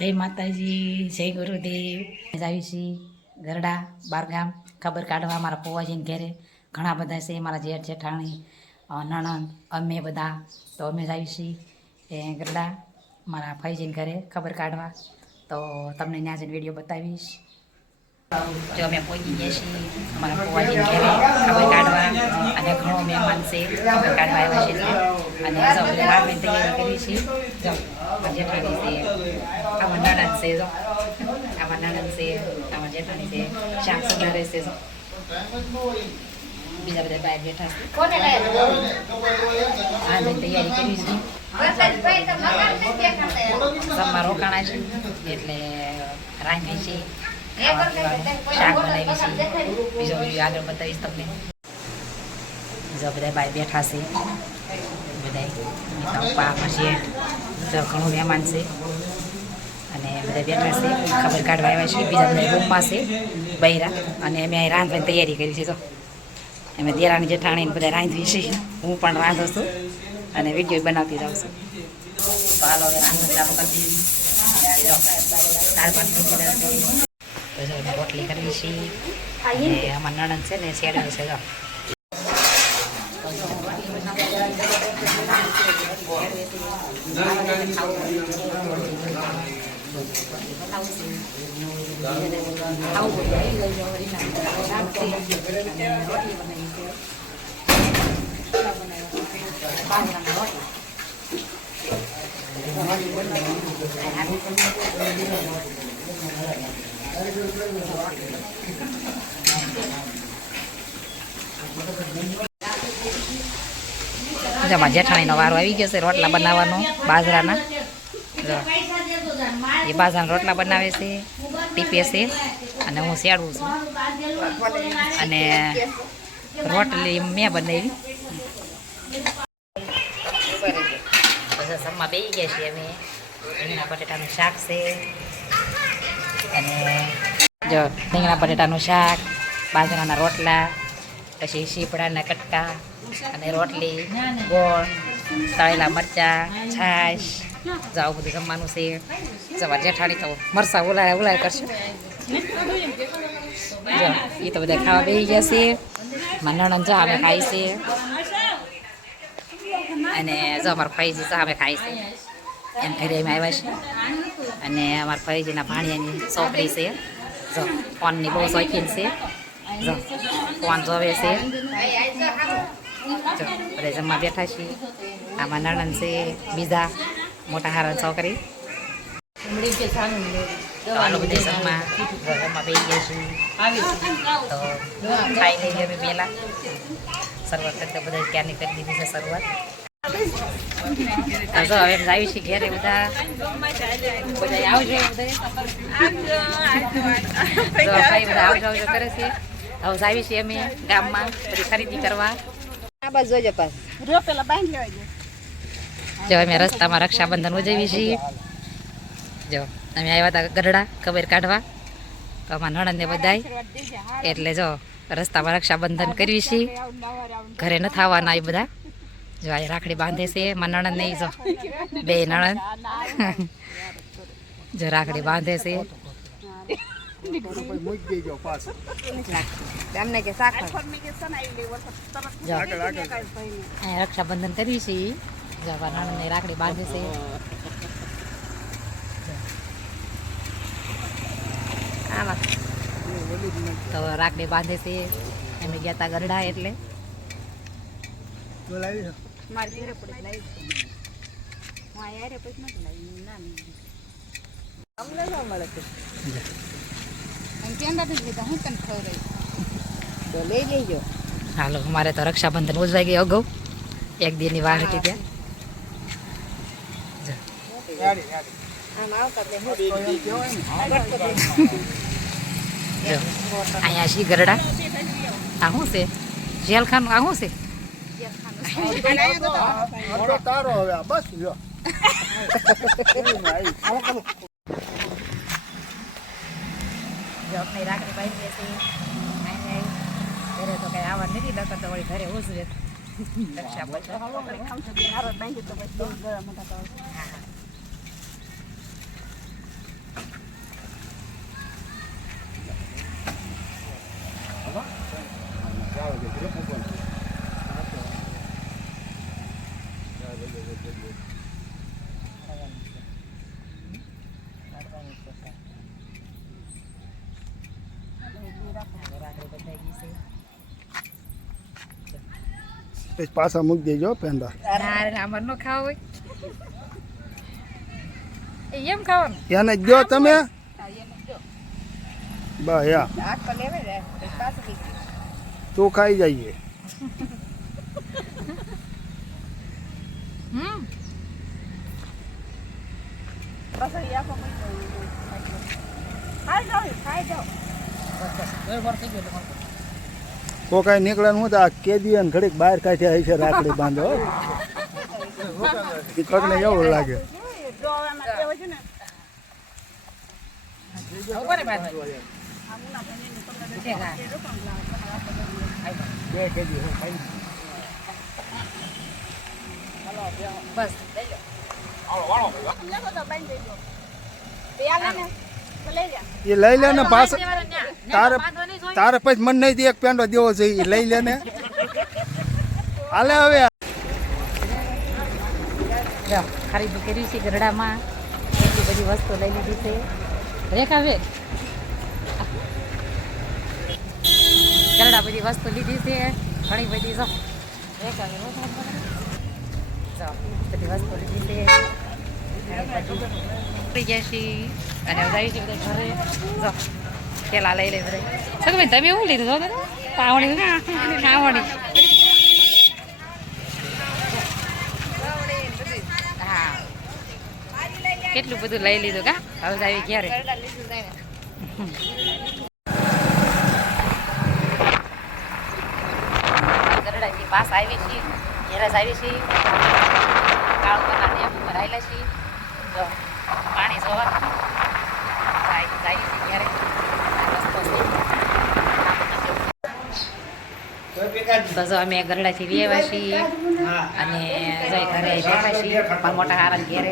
જય માતાજી, જય ગુરુદેવ. આવી છીએ ગરડા, બારગામ, ખબર કાઢવા મારા પૌવાજીને ઘેરે. ઘણા બધા છે મારા જેઠ, જેઠાણી નણંદ, અમે બધા. તો અમે જ આવી છીએ એ ગરડા, મારા ભાઈજીને ઘરે ખબર કાઢવા. તો તમને ત્યાં જઈને વીડિયો બતાવીશ. જો અમે પહોંચી ગયા છીએ અમારા પૌવાજીને ઘેરે ખબર કાઢવા અને ઘણો મહેમાન છે ખબર કાઢવા આવ્યા છે અને સૌને બધા રાતની તૈયારી કરી છે જો જેઠાણી છે આમાં નણંદ છે જો આમાં નણંદ છે આમાં જેઠાણી છે શાક સુધારે છે બીજા બધા બહાર બેઠા છે હાલની તૈયારી કરી છે જમવા રોકાણા છે એટલે રાંધી છે શાક બનાવ્યું છે બીજો વીડિયો આગળ બતાવીશ તમને બીજા બધા ભાઈ બેઠા છે. બધા પપ્પા માસી ઘણું મહેમાન છે અને બધા બેઠા છે ખબર કાઢવા આવ્યા છે બીજા બધા રૂમમાં છે બૈરા અને અમે અહીં રાંધવાની તૈયારી કરી છે તો અમે દેરાણી જેઠાણીને બધા રાંધવી છે હું પણ રાંધું છું અને વીડિયો બનાવતી જાઉં છું તો હાલો હવે રાંધવાનું ચાલુ કરી દીધી ચાર દાળ ભાત મૂકી દીધા છે. તો જો અમે રોટલી કરવી છે અને આમાં નણંદ છે ને શેડવી છે જો આવું બધું જમા જેઠાણીનો વારો આવી ગયો છે રોટલા બનાવવાનો બાજરાના એ બાજરાના રોટલા બનાવે છે ટીપે છે અને હું શેડું છું અને રોટલી મેં બનાવી જમવા બે ગયા છીએ અમે રીંગણા બટેટાનું શાક છે અને જો, રીંગણા, બટેટાનું શાક, બાજરાના રોટલા, પછી શીપડાના કટકા અને રોટલી, ગોળ, તળેલા મરચાં, છાશ જાવ બધું જમવાનું છે. સવાર જેઠાણી તો મરસા ઉલાય ઉલાય કરશે. જો એ તો બધા ખાવા બેસી ગયા છે. મનણ જો અમે ખાઈ છે. અને જો અમારા ફઈજી જો અમે ખાઈ છે. એમ ઘરે અમે આવ્યા છે. અને અમારા ફરીજીના ભાણિયાની છોકરી છે. જો, ફોનની બહુ શોખીન છે. જો, ફોન જોવે છે. જો, બધા જમવા બેઠા છીએ આમાં નણંદ છે, બીજા મોટા હારા છોકરી. બધા જમવા. જમવા બેસી ગયા છીએ તો ખાઈ લઈએ અમે પહેલાં. શરૂઆત કરતા બધા ક્યારની કરી દીધી છે શરૂઆત. હવે આવી છીએ ઘેરે બધા. બધા આવજો બધા જો ભાઈ બધા આવજો આવજો કરે છે. હવે આવી છીએ અમે ગામમાં બધી ખરીદી કરવા. આ બાજુ જોજો પાછ. જો અમે રસ્તામાં રક્ષાબંધન ઉજવી છીએ. જો અમે આવ્યા હતા ગરડા કબેર કાઢવા. તો અમારા નણંદને બધાય. એટલે જો રસ્તામાં રક્ષાબંધન કરવી છીએ. ઘરે ન થવાના એ બધા. જો આ રાખડી બાંધે છે મારા નણંદ નહીં જો. બે નણંદ. જો રાખડી બાંધે છે. રક્ષાબંધન કરી છે જો નણંદ રાખડી બાંધે છે. આમાં તો રાખડી બાંધે છે. એમને ગયા તા ગરડા એટલે. મારી ઘરે પડી લાવી હું આ યારે પછી નથી લાવી ના અમને ન મળે છે હું કેન્દાથી જ લીધા હું તને ખવડાવી તો લઈ લેજો હાલો અમારે તો રક્ષાબંધન ઉજવાઈ ગઈ અગાઉ એક દિનની વાર હતી ત્યાં જો. આમ આવતા તે હું જો અહીંયા શી ગરડા આ શું છે જેલખાનું આ શું છે તારો હવે બસ જો આપણે રાખડી બાંધીએ હતી ઘરે તો કઈ આવવા નથી નકર તો વળી ઘરે ઉજવે રક્ષાબંધન હા પછી પાછા મૂકી દેજો પેંડા. ના ખાવ હોય. એમ ખાવાનું? એને જો તમે. બસ યા. આગ પર લેવે રે પછી પાછું બીજું. તું ખાઈ જઈએ. ખાઈ જાઓ ખાઈ જાઓ કોકાઈ નીકળે હું તો આ કેદી અને ઘડીક બહાર કાઢ્યા હશે રાખડી બાંધો, હો. કગને એવું લાગે હા બસ, લઈ લો એ લઈ લે ને પાસ તારે. તારે પછી મને નહીં દે એક પેંડો દેવો જોઈએ લઈ લે ને. હાલે હવે. ખરીદી કરી છે ગરડામાં. એટલી બધી વસ્તુ લઈ લીધી છે. રેખા બેન ગરડા બધી વસ્તુ લીધી છે. ઘણી બધી જો. રેખા બધી વસ્તુ લીધી છે. થઈ ગયા છીએ અને જાય છે બધા ઘરે. જો, પેલા લઈ લે બધા. સગભાઈ તમે એવું લીધું જો પાવણી ખાવણી હા. કેટલું બધું લઈ લીધું કા? હવે આવી ક્યારે ગરડાથી પાસ આવી છીએ. ઘેર આવી છીએ. કાળુપરના પર ઉપર આવેલા છીએ. જોવા જાય જાય છે ઘેરે રસ્તો છે તો જો અમે ગરડાથી વ્યવા છીએ અને જય ઘરે બેઠા છીએ. મારા મોટા હારણ ઘેરે.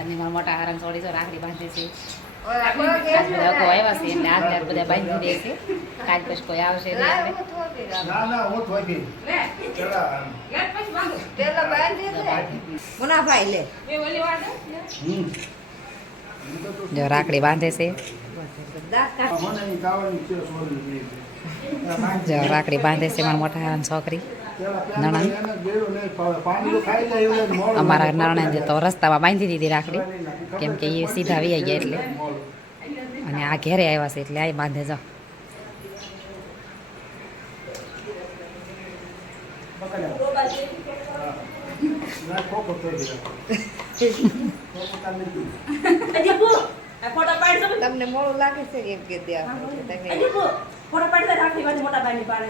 અને મારા મોટા હારણ છોડી જો રાખડી બાંધે છે. અગાઉ આવ્યા છે એટલે આજ બધા બાંધી દે છે. કાલ પછી કોઈ આવશે નહીં એટલે ના ના હું. થોડી પેલા મુનાભાઈ લે જો રાખડી બાંધે છે. જો રાખડી બાંધે છે મારા મોટા છોકરી, નણંદ. જ અમારા નરણે તો રસ્તામાં બાંધી દીધી રાખડી, કેમ કે એ સીધા વી ગયા એટલે. અને આ ઘેરે આવ્યા છે એટલે આ બાંધે જાઓ ના તમને મોડું લાગે છે એમ કે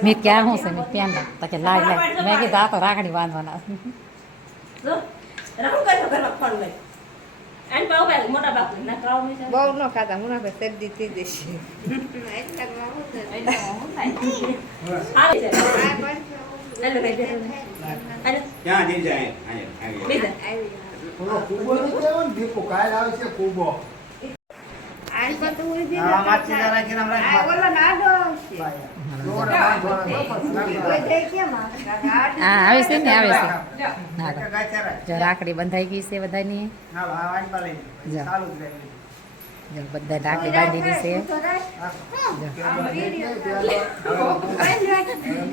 મેં ક્યાં હું છે ને પેંડા તો કે લાગ લાગ મેં કીધું આ તો રાખડી બાંધવાના બહુ ન ખાતા મુનાભાઈ શરદી થઈ જશે. ક્યાં જઈ જાય. અહીંયા આવી ઓલો કૂબો. ને દીપો કાલ આવે? છે કૂબો રાખડી બંધાઈ ગઈ છે બધાની. જો. જો બધા રાખડી બાંધી ગઈ છે.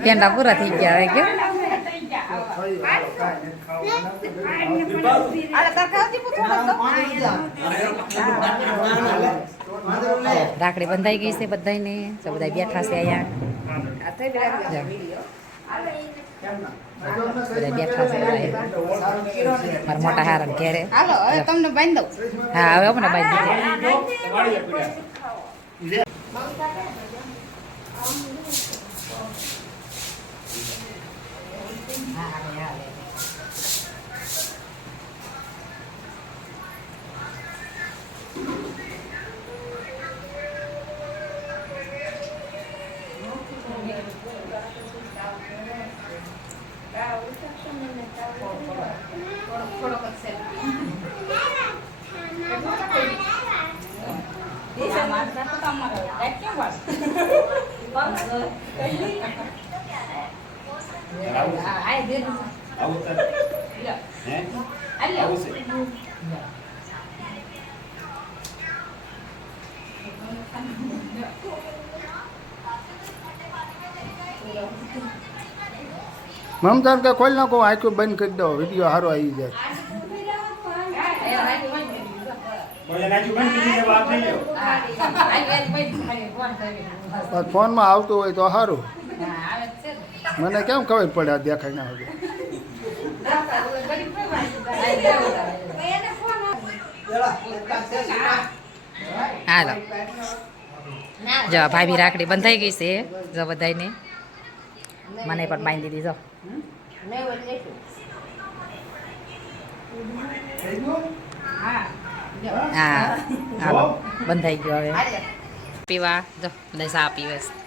પેંડા પૂરા થઈ ગયા હવે કેમ? રાખડી બંધાઈ ગઈ છે બધાને તો બધા બેઠા છે અહીંયા. બધા બેઠા છે મોટા હારણ ઘેરે. હાલો હવે તમને બાંધ દઉં. હા હવે અમને બાંધી દીધી. આવું તાર મમતા કે ખોલી નાખો આંખો બંધ કરી દો વીડિયો સારો આવી જાય. ફોનમાં આવતું હોય તો સારું. મને કેમ ખબર પડે આ દેખાય હવે હાલો. જો ભાભી રાખડી બંધાઈ ગઈ છે, જો બધાને મને પણ બાંધી દીધી, જો. હા બંધાઈ ગયો હવે. પીવા, જો બધા સા, પીવે છે.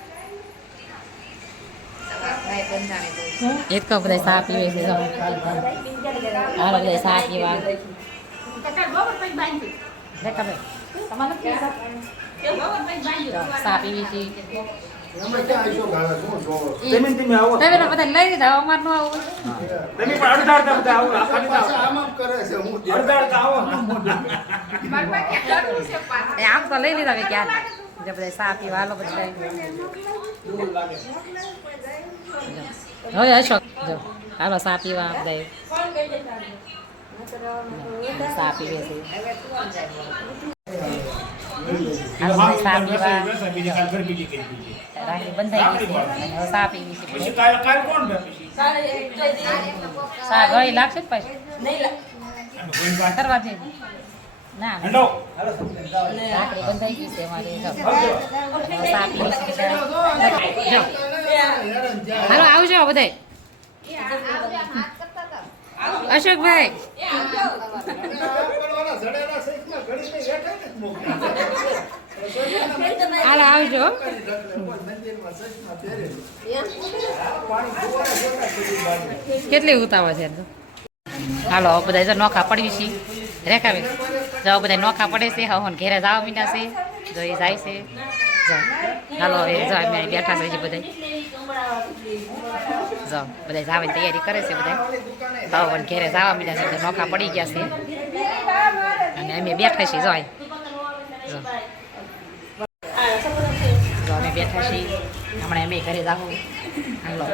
એક તો બધા સા પીવે છે હાલો બધા ચા પીવા નથી પીવા? છે. આમ તો લઈ લીધા ક્યાં બધા ચા પીવા, હાલો બધા હવે શોખ. જો હાલો સા પીવા આપણે ચા પીવે છે. રાખડી બંધાઈ ગઈ છે. અને હવે પીવી છે. ગળી લાગશે જ પછી? કરવા દે. ના હેલો. રાખડી બંધાઈ ગઈ છે અમારે હાલો આવજો બધાય. અશોકભાઈ. હાલો, આવજો. કેટલી ઉતાવળ છે? હાલો બધા નોખા પડવી છે. રેખાવી જાઓ બધા નોખા પડે છે, હવે ઘેરે જવા મીના છે. જો એ જાય છે. હાલો, હવે જો અમે બેઠા છે બધા જો બધા જવાની તૈયારી કરે છે બધા પણ ઘેરે જવા મીના છે, બધા નોખા પડી ગયા છે. અને અમે બેઠા છીએ જો અહીં. જો જો અમે બેઠા છીએ. હમણાં અમે ઘરે જાવું. હાલો.